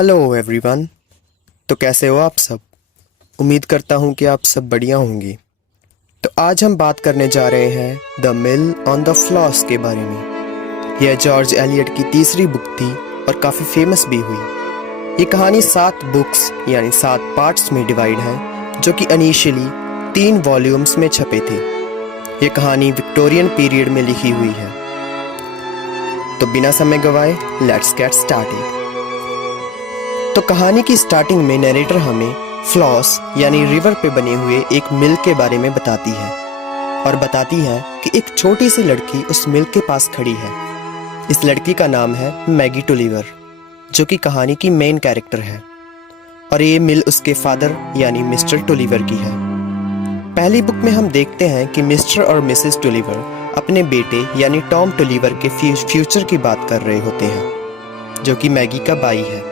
Hello everyone. तो कैसे हो आप सब? उम्मीद करता हूँ कि आप सब बढ़िया होंगे। तो आज हम बात करने जा रहे हैं the mill on the floss के बारे में। यह जॉर्ज एलियट की तीसरी बुक थी और काफ़ी फेमस भी हुई। ये कहानी 7 बुक्स यानी 7 पार्ट्स में डिवाइड है, जो कि इनिशियली 3 वॉल्यूम्स में छपे थे। ये कहानी विक्टोरियन पीरियड में लिखी हुई है। तो बिना समय गवाए लेट्स गेट स्टार्टेड। तो कहानी की स्टार्टिंग में नरेटर हमें फ्लॉस यानी रिवर पे बने हुए एक मिल के बारे में बताती है और बताती है कि एक छोटी सी लड़की उस मिल के पास खड़ी है। इस लड़की का नाम है मैगी टुलिवर, जो कि कहानी की मेन कैरेक्टर है, और ये मिल उसके फादर यानी मिस्टर टुलिवर की है। पहली बुक में हम देखते हैं कि मिस्टर और मिसेस टुलिवर अपने बेटे यानी टॉम टुलिवर के फ्यूचर की बात कर रहे होते हैं, जो कि मैगी का भाई है।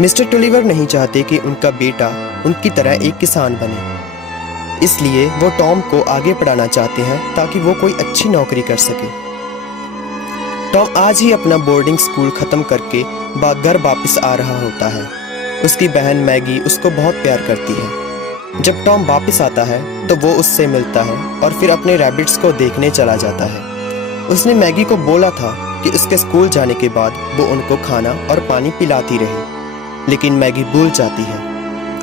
मिस्टर टुलिवर नहीं चाहते कि उनका बेटा उनकी तरह एक किसान बने, इसलिए वो टॉम को आगे पढ़ाना चाहते हैं ताकि वो कोई अच्छी नौकरी कर सके। टॉम आज ही अपना बोर्डिंग स्कूल खत्म करके घर वापस आ रहा होता है। उसकी बहन मैगी उसको बहुत प्यार करती है। जब टॉम वापस आता है तो वो उससे मिलता है और फिर अपने रैबिट्स को देखने चला जाता है। उसने मैगी को बोला था कि उसके स्कूल जाने के बाद वो उनको खाना और पानी पिलाती रहे, लेकिन मैगी भूल जाती है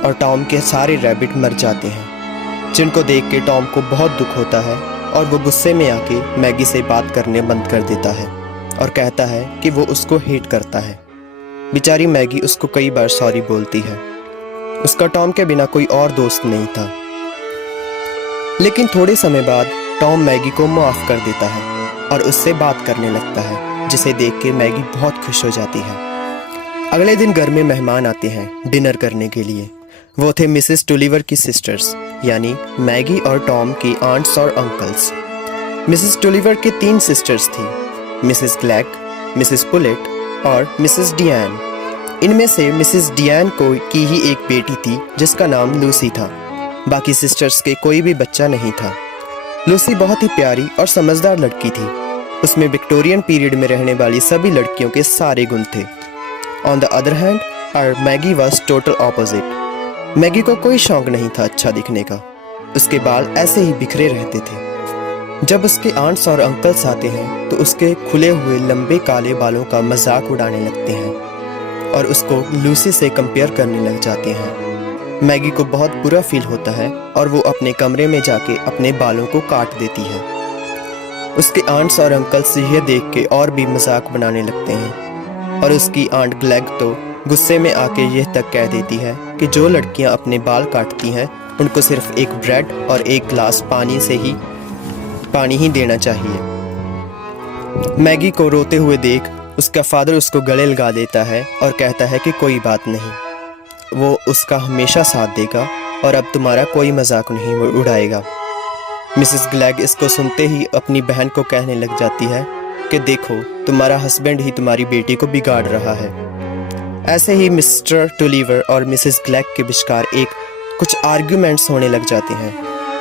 और टॉम के सारे रैबिट मर जाते हैं, जिनको देख के टॉम को बहुत दुख होता है और वो गुस्से में आके मैगी से बात करने बंद कर देता है और कहता है कि वो उसको हेट करता है। बेचारी मैगी उसको कई बार सॉरी बोलती है। उसका टॉम के बिना कोई और दोस्त नहीं था। लेकिन थोड़े समय बाद टॉम मैगी को माफ़ कर देता है और उससे बात करने लगता है, जिसे देख के मैगी बहुत खुश हो जाती है। अगले दिन घर में मेहमान आते हैं डिनर करने के लिए। वो थे मिसेस टुलिवर की सिस्टर्स यानी मैगी और टॉम की आंट्स और अंकल्स। मिसेस टुलिवर के 3 सिस्टर्स थी, मिसेस ग्लैग, मिसेस पुलेट और मिसेस डियान। इनमें से मिसेस डियान को की ही एक बेटी थी जिसका नाम लूसी था। बाकी सिस्टर्स के कोई भी बच्चा नहीं था। लूसी बहुत ही प्यारी और समझदार लड़की थी। उसमें विक्टोरियन पीरियड में रहने वाली सभी लड़कियों के सारे गुण थे। On the other hand, our Maggie was total opposite. Maggi को कोई शौक नहीं था अच्छा दिखने का। उसके बाल ऐसे ही बिखरे रहते थे। जब उसके आंट्स और अंकल्स आते हैं तो उसके खुले हुए लंबे काले बालों का मजाक उड़ाने लगते हैं और उसको लूसी से कंपेयर करने लग जाते हैं। मैगी को बहुत बुरा फील होता है और वो अपने कमरे में जाके अपने बालों को काट देती है। उसके आंट्स और अंकल्स यह देख के और भी मजाक बनाने लगते हैं और उसकी आंट ग्लैग तो गुस्से में आके यह तक कह देती है कि जो लड़कियां अपने बाल काटती हैं उनको सिर्फ एक ब्रेड और एक ग्लास पानी ही देना चाहिए। मैगी को रोते हुए देख उसका फादर उसको गले लगा देता है और कहता है कि कोई बात नहीं, वो उसका हमेशा साथ देगा और अब तुम्हारा कोई मजाक नहीं उड़ाएगा। मिसेस ग्लैग इसको सुनते ही अपनी बहन को कहने लग जाती है कि देखो, तुम्हारा हस्बैंड ही तुम्हारी बेटी को बिगाड़ रहा है। ऐसे ही मिस्टर टुलिवर और मिसेस ग्लैग के विचकार कुछ आर्ग्यूमेंट्स होने लग जाते हैं।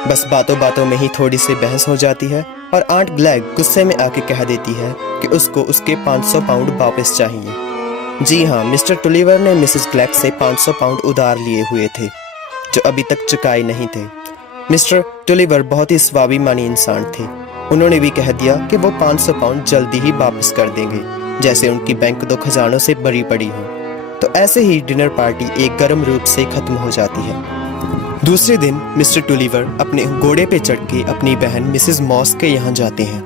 बस बातों बातों में ही थोड़ी सी बहस हो जाती है और आंट ग्लैग गुस्से में आके कह देती है कि उसको उसके 500 पाउंड वापस चाहिए। जी हाँ, मिस्टर टुलिवर ने मिसेस ग्लैग से 500 पाउंड उधार लिए हुए थे, जो अभी तक चुकाए नहीं थे। मिस्टर टुलिवर बहुत ही स्वाभिमानी इंसान थे। उन्होंने भी कह दिया कि वो 500 पाउंड जल्दी ही वापस कर देंगे, जैसे उनकी बैंक 2 खजानों से भरी पड़ी हो। तो ऐसे ही डिनर पार्टी एक गर्म रूप से खत्म हो जाती है। दूसरे दिन मिस्टर टुलिवर अपने घोड़े पे चढ़ के अपनी बहन मिसेस मॉस के यहाँ जाते हैं।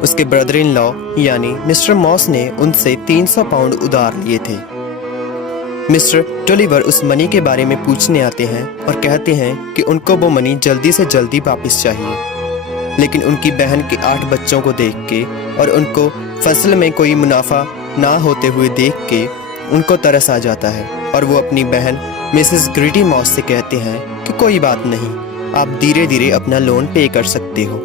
उसके ब्रदर इन लॉ यानी मिस्टर मॉस ने उनसे 300 पाउंड उधार लिए थे। मिस्टर टुलिवर उस मनी के बारे में पूछने आते हैं और कहते हैं कि उनको वो मनी जल्दी से जल्दी वापस चाहिए। लेकिन उनकी बहन के 8 बच्चों को देख के और उनको फसल में कोई मुनाफा ना होते हुए देख के उनको तरस आ जाता है और वो अपनी बहन मिसेस ग्रीटी मॉस से कहते हैं कि कोई बात नहीं, आप धीरे धीरे अपना लोन पे कर सकते हो।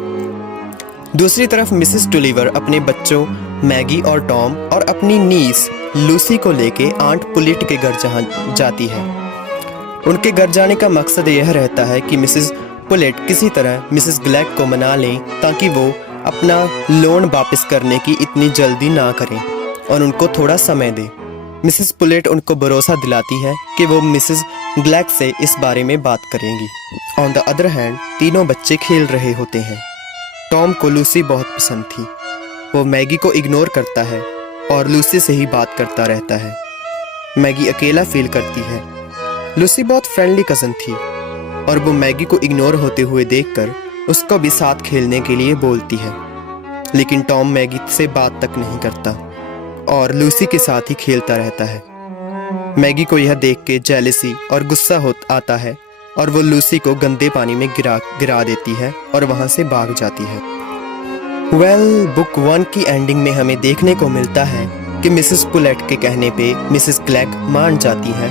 दूसरी तरफ मिसेस टुलिवर अपने बच्चों मैगी और टॉम और अपनी नीस लूसी को लेके आंट पुलिट के घर जाती है। उनके घर जाने का मकसद यह रहता है कि मिसेस पुलेट किसी तरह मिसेस ग्लैग को मना लें ताकि वो अपना लोन वापस करने की इतनी जल्दी ना करें और उनको थोड़ा समय दें। मिसेस पुलेट उनको भरोसा दिलाती है कि वो मिसेस ग्लैक से इस बारे में बात करेंगी। ऑन द अदर हैंड तीनों बच्चे खेल रहे होते हैं। टॉम को लूसी बहुत पसंद थी। वो मैगी को इग्नोर करता है और लूसी से ही बात करता रहता है। मैगी अकेला फील करती है। लूसी बहुत फ्रेंडली कज़न थी और वो मैगी को इग्नोर होते हुए देखकर उसको भी साथ खेलने के लिए बोलती है, लेकिन टॉम मैगी से बात तक नहीं करता और लूसी के साथ ही खेलता रहता है। मैगी को यह देख के जेलसी और गुस्सा आता है और वो लूसी को गंदे पानी में गिरा देती है और वहाँ से भाग जाती है। बुक 1 की एंडिंग में हमें देखने को मिलता है कि मिसेस पुलेट के कहने पे मिसेस ग्लैक मान जाती है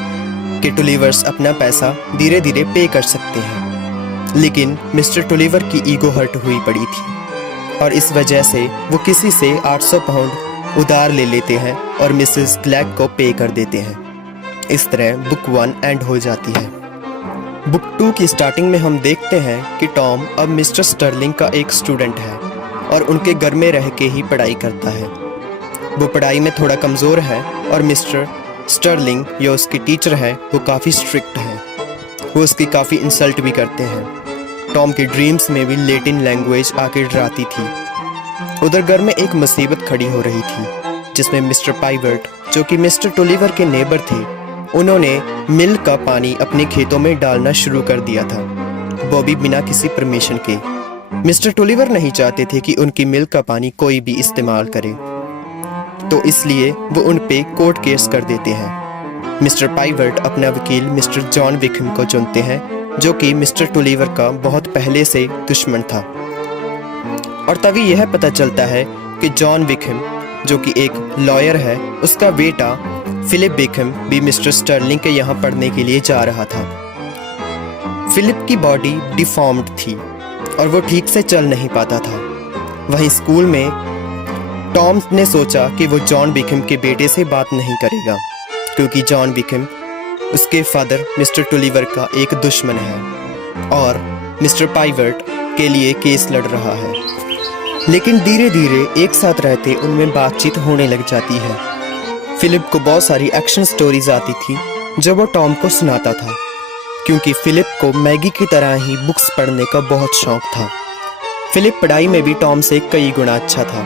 कि टुलिवर्स अपना पैसा धीरे धीरे पे कर सकते हैं, लेकिन मिस्टर टुलिवर की ईगो हर्ट हुई पड़ी थी और इस वजह से वो किसी से 800 पाउंड उधार ले लेते हैं और मिसेस ग्लैक को पे कर देते हैं। इस तरह बुक 1 एंड हो जाती है। बुक 2 की स्टार्टिंग में हम देखते हैं कि टॉम अब मिस्टर स्टर्लिंग का एक स्टूडेंट है और उनके घर में रह के ही पढ़ाई करता है। वो पढ़ाई में थोड़ा कमज़ोर है और मिस्टर स्टर्लिंग जो उसके टीचर है वो काफ़ी स्ट्रिक्ट है। वो उसकी काफ़ी इंसल्ट भी करते हैं। टॉम के ड्रीम्स में भी लैटिन लैंग्वेज आके डराती थी। उधर घर में एक मुसीबत खड़ी हो रही थी जिसमें मिस्टर पाइवर्ट, जो कि मिस्टर टुलिवर के नेबर थे, उन्होंने मिल का पानी अपने खेतों में डालना शुरू कर दिया था, वो भी बिना किसी परमिशन के। मिस्टर टुलिवर नहीं चाहते थे कि उनकी मिल का पानी कोई भी इस्तेमाल करे, तो इसलिए वो उन पे कोर्ट केस कर देते हैं। मिस्टर पाइवर्ट अपना वकील मिस्टर जॉन विकहम को चुनते हैं, जो कि मिस्टर टुलिवर का बहुत पहले से दुश्मन था। और तभी यह पता चलता है कि जॉन विकहम, जो कि एक लॉयर है, उसका बेटा फिलिप विकहम भी मिस्टर स्टर्लिंग के यहाँ पढ़ने के लिए जा रहा था। फिलिप की बॉडी डिफॉर्म्ड थी और वो ठीक से चल नहीं पाता था। वहीं स्कूल में टॉम ने सोचा कि वो जॉन विकहम के बेटे से बात नहीं करेगा, क्योंकि जॉन विकहम उसके फादर मिस्टर टुलिवर का एक दुश्मन है और मिस्टर पाइवर्ट के लिए केस लड़ रहा है। लेकिन धीरे धीरे एक साथ रहते उनमें बातचीत होने लग जाती है। फिलिप को बहुत सारी एक्शन स्टोरीज आती थी जो वो टॉम को सुनाता था, क्योंकि फिलिप को मैगी की तरह ही बुक्स पढ़ने का बहुत शौक था। फिलिप पढ़ाई में भी टॉम से कई गुना अच्छा था।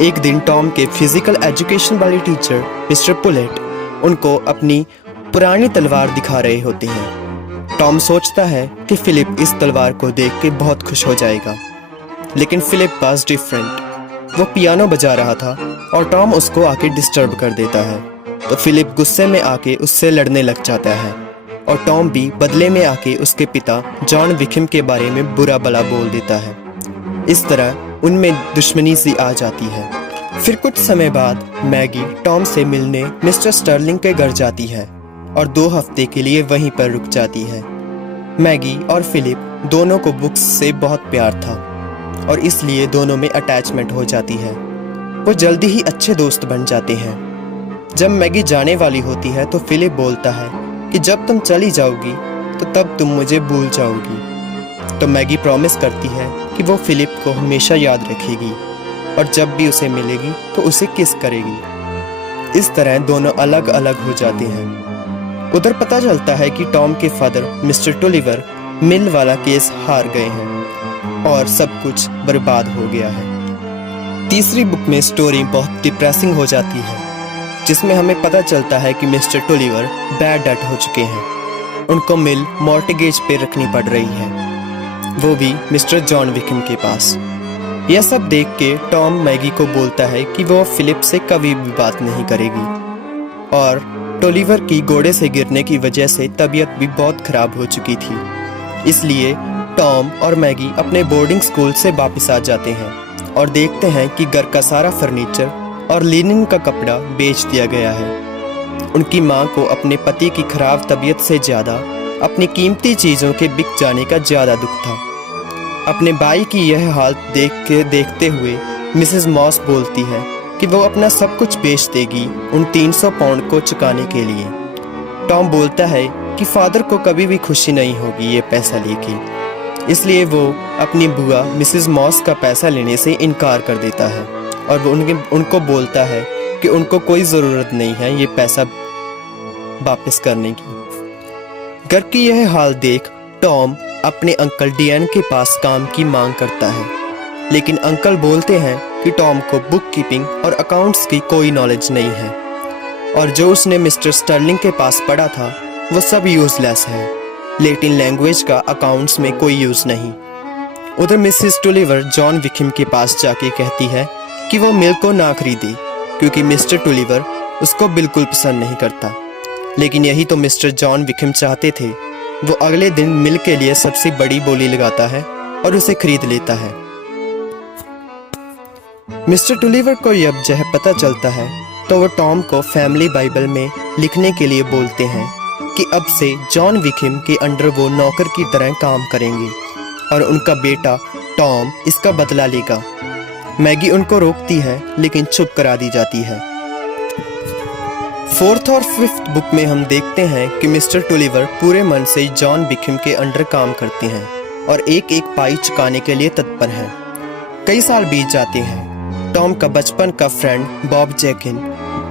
एक दिन टॉम के फिजिकल एजुकेशन वाले टीचर मिस्टर पुलेट उनको अपनी पुरानी तलवार दिखा रहे होते हैं। टॉम सोचता है कि फिलिप इस तलवार को देख के बहुत खुश हो जाएगा, लेकिन फिलिप वाज डिफरेंट। वो पियानो बजा रहा था और टॉम उसको आके डिस्टर्ब कर देता है, तो फिलिप गुस्से में आके उससे लड़ने लग जाता है और टॉम भी बदले में आके उसके पिता जॉन विकहम के बारे में बुरा भला बोल देता है। इस तरह उनमें दुश्मनी सी आ जाती है। फिर कुछ समय बाद मैगी टॉम से मिलने मिस्टर स्टर्लिंग के घर जाती है और 2 हफ्ते के लिए वहीं पर रुक जाती है। मैगी और फिलिप दोनों को बुक्स से बहुत प्यार था और इसलिए दोनों में अटैचमेंट हो जाती है। वो जल्दी ही अच्छे दोस्त बन जाते हैं। जब मैगी जाने वाली होती है तो फिलिप बोलता है कि जब तुम चली जाओगी तो तब तुम मुझे भूल जाओगी। तो मैगी प्रॉमिस करती है कि वो फिलिप को हमेशा याद रखेगी और जब भी उसे मिलेगी तो उसे किस करेगी। इस तरह दोनों अलग अलग हो जाते हैं। उधर पता चलता है कि टॉम के फादर मिस्टर टुलिवर मिल वाला केस हार गए हैं और सब कुछ बर्बाद हो गया है। तीसरी बुक में स्टोरी बहुत डिप्रेसिंग हो जाती है, जिसमें हमें पता चलता है कि मिस्टर टुलिवर बैड डेट हो चुके हैं। उनको मिल मॉर्टगेज पे रखनी पड़ रही है, वो भी मिस्टर जॉन विकहम के पास। यह सब देख के टॉम मैगी को बोलता है कि वो फिलिप से कभी भी बात नहीं करेगी और टुलिवर की घोड़े से गिरने की वजह से तबीयत भी बहुत खराब हो चुकी थी। इसलिए टॉम और मैगी अपने बोर्डिंग स्कूल से वापस आ जाते हैं और देखते हैं कि घर का सारा फर्नीचर और लिनन का कपड़ा बेच दिया गया है। उनकी माँ को अपने पति की खराब तबीयत से ज़्यादा अपनी कीमती चीज़ों के बिक जाने का ज़्यादा दुख था। अपने भाई की यह हालत देखते हुए मिसेस मॉस बोलती है कि वो अपना सब कुछ बेच देगी उन 300 पाउंड को चुकाने के लिए। टॉम बोलता है कि फादर को कभी भी खुशी नहीं होगी ये पैसा लेके, इसलिए वो अपनी बुआ मिसेस मॉस का पैसा लेने से इनकार कर देता है और वो उनको बोलता है कि उनको कोई ज़रूरत नहीं है ये पैसा वापस करने की। घर की यह हाल देख टॉम अपने अंकल डियन के पास काम की मांग करता है, लेकिन अंकल बोलते हैं कि टॉम को बुक कीपिंग और अकाउंट्स की कोई नॉलेज नहीं है और जो उसने मिस्टर स्टर्लिंग के पास पढ़ा था वो सब यूजलेस है। लैटिन लैंग्वेज का अकाउंट्स में कोई यूज़ नहीं। उधर मिसेस टुलिवर जॉन विकिम के पास जाके कहती है कि वो मिल को ना खरीदे क्योंकि मिस्टर टुलिवर उसको बिल्कुल पसंद नहीं करता। लेकिन यही तो मिस्टर जॉन विकिम चाहते थे। वो अगले दिन मिल के लिए सबसे बड़ी बोली लगाता है और उसे खरीद लेता है। मिस्टर टुलिवर को जब यह पता चलता है तो वो टॉम को फैमिली बाइबल में लिखने के लिए बोलते हैं कि अब से जॉन विकिम के अंडर वो नौकर की तरह काम करेंगे और उनका बेटा टॉम इसका बदला लेगा। मैगी उनको रोकती है लेकिन चुप करा दी जाती है। 4th और 5th बुक में हम देखते हैं कि मिस्टर टुलिवर पूरे मन से जॉन विकिम के अंडर काम करते हैं और एक एक पाई चुकाने के लिए तत्पर हैं। कई साल बीत जाते हैं। टॉम का बचपन का फ्रेंड बॉब जैकिन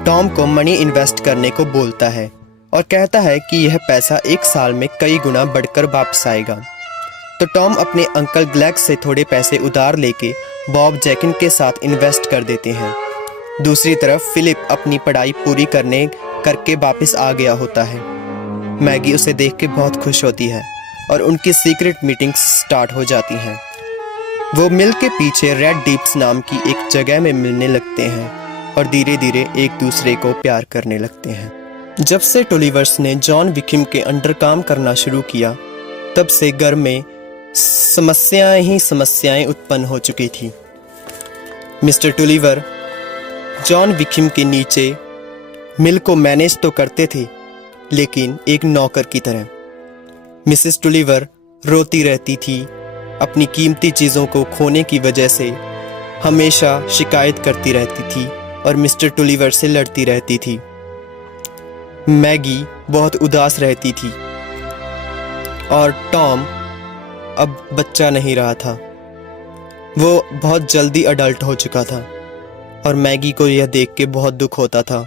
टॉम को मनी इन्वेस्ट करने को बोलता है और कहता है कि यह पैसा 1 साल में कई गुना बढ़कर वापस आएगा। तो टॉम अपने अंकल ग्लेग से थोड़े पैसे उधार लेके बॉब जैकिन के साथ इन्वेस्ट कर देते हैं। दूसरी तरफ फिलिप अपनी पढ़ाई पूरी करके वापस आ गया होता है। मैगी उसे देख के बहुत खुश होती है और उनकी सीक्रेट मीटिंग्स स्टार्ट हो जाती हैं। वो मिल के पीछे रेड डीप्स नाम की एक जगह में मिलने लगते हैं और धीरे धीरे एक दूसरे को प्यार करने लगते हैं। जब से टुलिवर्स ने जॉन विकिम के अंडर काम करना शुरू किया तब से घर में समस्याएं ही समस्याएं उत्पन्न हो चुकी थी। मिस्टर टुलिवर जॉन विकिम के नीचे मिल को मैनेज तो करते थे लेकिन एक नौकर की तरह। मिसेस टुलिवर रोती रहती थी, अपनी कीमती चीज़ों को खोने की वजह से हमेशा शिकायत करती रहती थी और मिस्टर टुलिवर से लड़ती रहती थी। मैगी बहुत उदास रहती थी और टॉम अब बच्चा नहीं रहा था। वो बहुत जल्दी अडल्ट हो चुका था और मैगी को यह देख के बहुत दुख होता था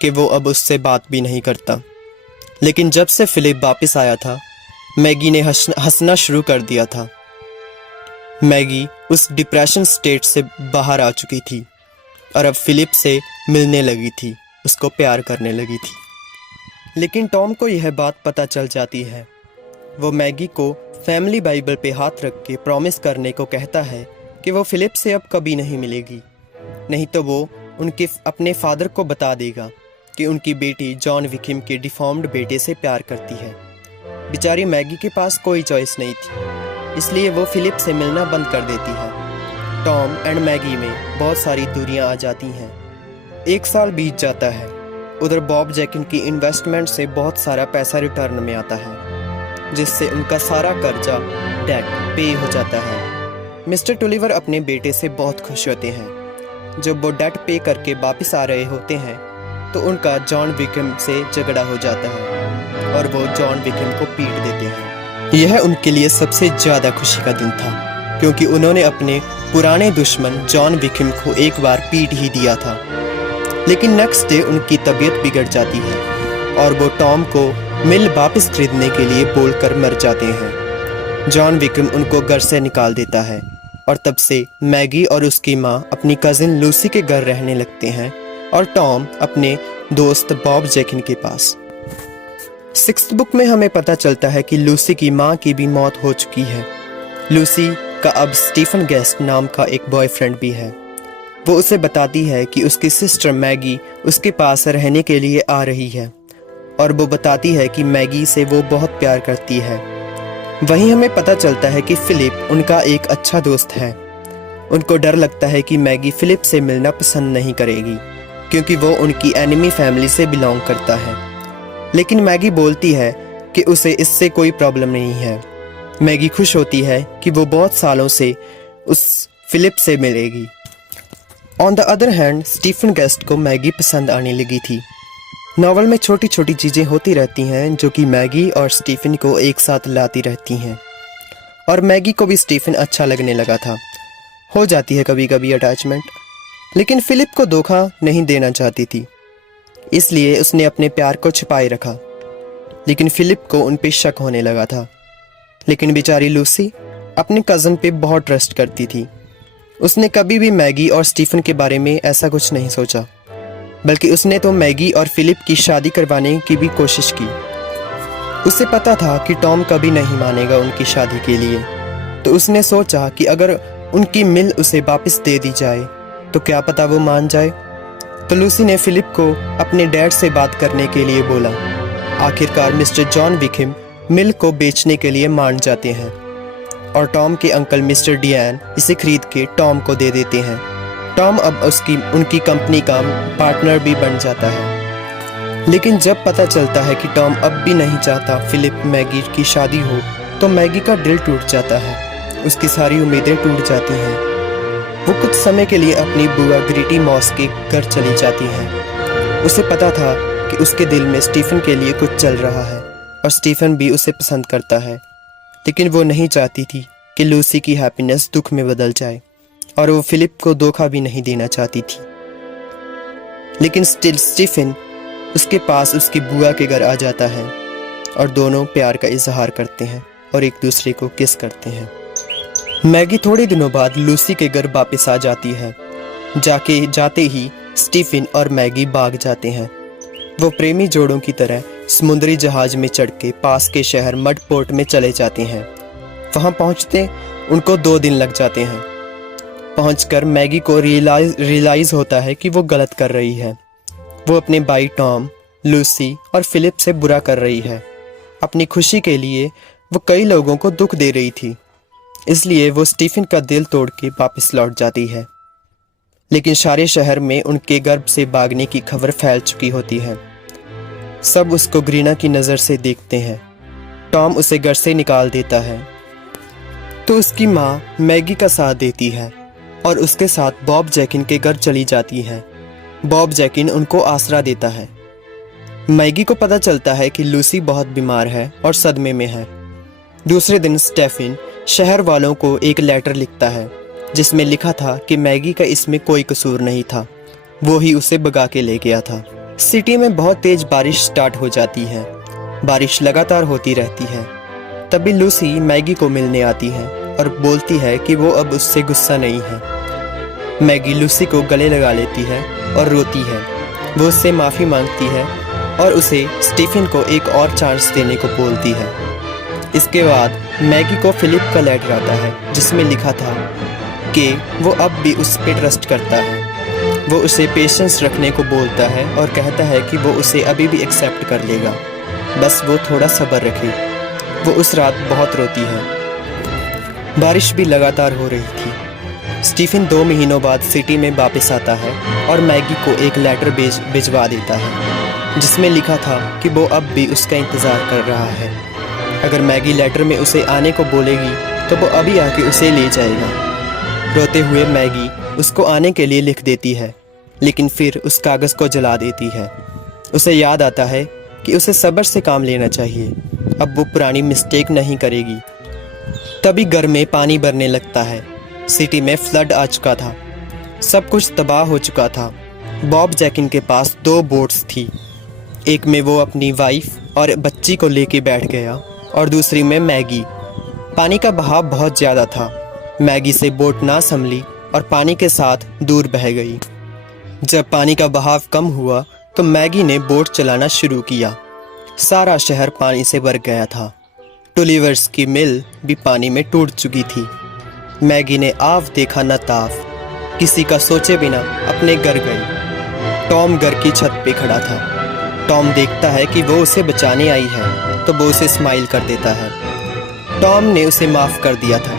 कि वो अब उससे बात भी नहीं करता। लेकिन जब से फिलिप वापस आया था मैगी ने हंसना शुरू कर दिया था। मैगी उस डिप्रेशन स्टेट से बाहर आ चुकी थी और अब फिलिप से मिलने लगी थी, उसको प्यार करने लगी थी। लेकिन टॉम को यह बात पता चल जाती है। वो मैगी को फैमिली बाइबल पे हाथ रख के प्रॉमिस करने को कहता है कि वो फिलिप से अब कभी नहीं मिलेगी, नहीं तो वो उनके अपने फादर को बता देगा कि उनकी बेटी जॉन विकिम के डिफॉर्म्ड बेटे से प्यार करती है। बेचारी मैगी के पास कोई चॉइस नहीं थी, इसलिए वो फिलिप से मिलना बंद कर देती है। टॉम एंड मैगी में बहुत सारी दूरियां आ जाती हैं। 1 साल बीत जाता है। उधर बॉब जैकिन की इन्वेस्टमेंट से बहुत सारा पैसा रिटर्न में आता है जिससे उनका सारा कर्जा डेट पे हो जाता है। मिस्टर टुलिवर अपने बेटे से बहुत खुश होते हैं। जब वो डेट पे करके वापस आ रहे होते हैं तो उनका जॉन विकिम से झगड़ा हो जाता है और वो जॉन विकिम को पीट देते हैं। यह उनके लिए सबसे ज़्यादा खुशी का दिन था क्योंकि उन्होंने अपने पुराने दुश्मन जॉन विकिम को एक बार पीट ही दिया था। लेकिन नेक्स्ट डे उनकी तबीयत बिगड़ जाती है और वो टॉम को मिल वापस खरीदने के लिए बोलकर मर जाते हैं। जॉन विकिम उनको घर से निकाल देता है और तब से मैगी और उसकी माँ अपनी कजिन लूसी के घर रहने लगते हैं और टॉम अपने दोस्त बॉब जैकिन के पास। 6th बुक में हमें पता चलता है कि लूसी की माँ की भी मौत हो चुकी है। लूसी का अब स्टीफन गेस्ट नाम का एक बॉयफ्रेंड भी है। वो उसे बताती है कि उसकी सिस्टर मैगी उसके पास रहने के लिए आ रही है और वो बताती है कि मैगी से वो बहुत प्यार करती है। वहीं हमें पता चलता है कि फिलिप उनका एक अच्छा दोस्त है। उनको डर लगता है कि मैगी फिलिप से मिलना पसंद नहीं करेगी क्योंकि वो उनकी एनिमी फैमिली से बिलोंग करता है। लेकिन मैगी बोलती है कि उसे इससे कोई प्रॉब्लम नहीं है। मैगी खुश होती है कि वो बहुत सालों से उस फिलिप से मिलेगी। On the other hand Stephen Guest को मैगी पसंद आने लगी थी। नॉवल में छोटी छोटी चीज़ें होती रहती हैं जो कि मैगी और स्टीफन को एक साथ लाती रहती हैं और मैगी को भी स्टीफन अच्छा लगने लगा था। हो जाती है कभी कभी अटैचमेंट। लेकिन फिलिप को धोखा नहीं देना चाहती थी, इसलिए उसने अपने प्यार को छिपाए रखा। लेकिन फिलिप को उन पे शक होने लगा था। लेकिन बेचारी लूसी अपने कज़न पे बहुत ट्रस्ट करती थी। उसने कभी भी मैगी और स्टीफन के बारे में ऐसा कुछ नहीं सोचा, बल्कि उसने तो मैगी और फिलिप की शादी करवाने की भी कोशिश की। उसे पता था कि टॉम कभी नहीं मानेगा उनकी शादी के लिए, तो उसने सोचा कि अगर उनकी मिल उसे वापस दे दी जाए तो क्या पता वो मान जाए। तो लूसी ने फिलिप को अपने डैड से बात करने के लिए बोला। आखिरकार मिस्टर जॉन विकिम मिल को बेचने के लिए मान जाते हैं और टॉम के अंकल मिस्टर डियान इसे खरीद के टॉम को दे देते हैं। टॉम अब उनकी कंपनी का पार्टनर भी बन जाता है। लेकिन जब पता चलता है कि टॉम अब भी नहीं चाहता फिलिप मैगी की शादी हो, तो मैगी का दिल टूट जाता है। उसकी सारी उम्मीदें टूट जाती हैं। वो कुछ समय के लिए अपनी बुआ ग्रीटी मॉस के घर चली जाती है। उसे पता था कि उसके दिल में स्टीफन के लिए कुछ चल रहा है और स्टीफन भी उसे पसंद करता है, लेकिन वो नहीं चाहती थी कि लूसी की हैप्पीनेस दुख में बदल जाए, और वो फिलिप को धोखा भी नहीं देना चाहती थी। लेकिन स्टीफन उसके पास उसकी बुआ के घर आ जाता है और दोनों प्यार का इजहार करते हैं और एक दूसरे को किस करते हैं। मैगी थोड़े दिनों बाद लूसी के घर वापस आ जाती है। जाते ही स्टीफन और मैगी भाग जाते हैं। वो प्रेमी जोड़ों की तरह समुद्री जहाज में चढ़ के पास के शहर मडपोर्ट में चले जाते हैं। वहां पहुंचते उनको 2 दिन लग जाते हैं। पहुंचकर मैगी को रियलाइज होता है कि वो गलत कर रही है। वो अपने भाई टॉम, लूसी और फिलिप से बुरा कर रही है। अपनी खुशी के लिए वो कई लोगों को दुख दे रही थी, इसलिए वो स्टीफन का दिल तोड़ के वापस लौट जाती है। लेकिन सारे शहर में उनके गर्भ से भागने की खबर फैल चुकी होती है। सब उसको घृणा की नज़र से देखते हैं। टॉम उसे घर से निकाल देता है, तो उसकी माँ मैगी का साथ देती है और उसके साथ बॉब जैकिन के घर चली जाती है। बॉब जैकिन उनको आसरा देता है। मैगी को पता चलता है कि लूसी बहुत बीमार है और सदमे में है। दूसरे दिन स्टेफन शहर वालों को एक लेटर लिखता है, जिसमें लिखा था कि मैगी का इसमें कोई कसूर नहीं था, वो ही उसे भगा के ले गया था। सिटी में बहुत तेज बारिश स्टार्ट हो जाती है। बारिश लगातार होती रहती है। तभी लूसी मैगी को मिलने आती है और बोलती है कि वो अब उससे गुस्सा नहीं है। मैगी लूसी को गले लगा लेती है और रोती है। वो उससे माफ़ी मांगती है और उसे स्टीफन को एक और चांस देने को बोलती है। इसके बाद मैगी को फिलिप का लेटर आता है, जिसमें लिखा था कि वो अब भी उस पर ट्रस्ट करता है। वो उसे पेशेंस रखने को बोलता है और कहता है कि वो उसे अभी भी एक्सेप्ट कर लेगा, बस वो थोड़ा सब्र रखे। वो उस रात बहुत रोती है। बारिश भी लगातार हो रही थी। स्टीफन 2 महीनों बाद सिटी में वापस आता है और मैगी को एक लेटर भिजवा देता है, जिसमें लिखा था कि वो अब भी उसका इंतज़ार कर रहा है। अगर मैगी लेटर में उसे आने को बोलेगी तो वो अभी आके उसे ले जाएगा। रोते हुए मैगी उसको आने के लिए लिख देती है, लेकिन फिर उस कागज़ को जला देती है। उसे याद आता है कि उसे सब्र से काम लेना चाहिए। अब वो पुरानी मिस्टेक नहीं करेगी। तभी घर में पानी भरने लगता है। सिटी में फ्लड आ चुका था। सब कुछ तबाह हो चुका था। बॉब जैकिन के पास 2 बोट्स थी। एक में वो अपनी वाइफ और बच्ची को लेके बैठ गया और दूसरी में मैगी। पानी का बहाव बहुत ज़्यादा था। मैगी से बोट ना संभली और पानी के साथ दूर बह गई। जब पानी का बहाव कम हुआ तो मैगी ने बोट चलाना शुरू किया। सारा शहर पानी से भर गया था। टुलिवर्स की मिल भी पानी में टूट चुकी थी। मैगी ने आव देखा न ताव, किसी का सोचे बिना अपने घर गई। टॉम घर की छत पे खड़ा था। टॉम देखता है कि वो उसे बचाने आई है, तो वो उसे स्माइल कर देता है। टॉम ने उसे माफ़ कर दिया था,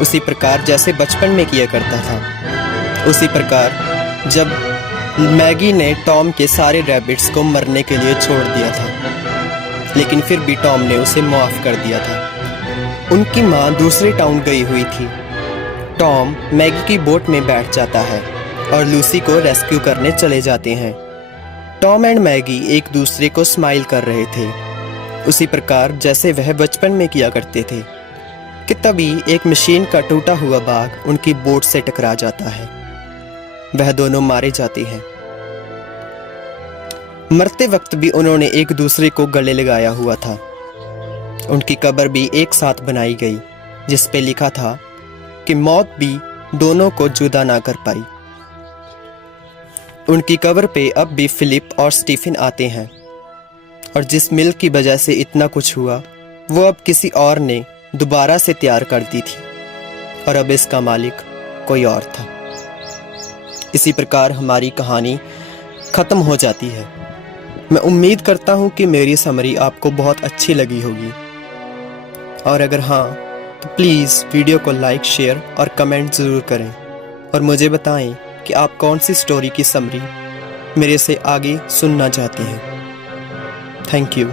उसी प्रकार जैसे बचपन में किया करता था। उसी प्रकार जब मैगी ने टॉम के सारे रैबिट्स को मरने के लिए छोड़ दिया था, लेकिन फिर भी टॉम ने उसे माफ़ कर दिया था। उनकी माँ दूसरे टाउन गई हुई थी। टॉम मैगी की बोट में बैठ जाता है और लूसी को रेस्क्यू करने चले जाते हैं। टॉम एंड मैगी एक दूसरे को स्माइल कर रहे थे, उसी प्रकार जैसे वह बचपन में किया करते थे, कि तभी एक मशीन का टूटा हुआ भाग उनकी बोट से टकरा जाता है। वह दोनों मारे जाते हैं। मरते वक्त भी उन्होंने एक दूसरे को गले लगाया हुआ था। उनकी कब्र भी एक साथ बनाई गई, जिस पे लिखा था कि मौत भी दोनों को जुदा ना कर पाई। उनकी कब्र पे अब भी फिलिप और स्टीफन आते हैं, और जिस मिल की वजह से इतना कुछ हुआ वो अब किसी और ने दोबारा से तैयार कर दी थी, और अब इसका मालिक कोई और था। इसी प्रकार हमारी कहानी ख़त्म हो जाती है। मैं उम्मीद करता हूँ कि मेरी समरी आपको बहुत अच्छी लगी होगी, और अगर हाँ तो प्लीज़ वीडियो को लाइक, शेयर और कमेंट ज़रूर करें, और मुझे बताएं कि आप कौन सी स्टोरी की समरी मेरे से आगे सुनना चाहते हैं। Thank you.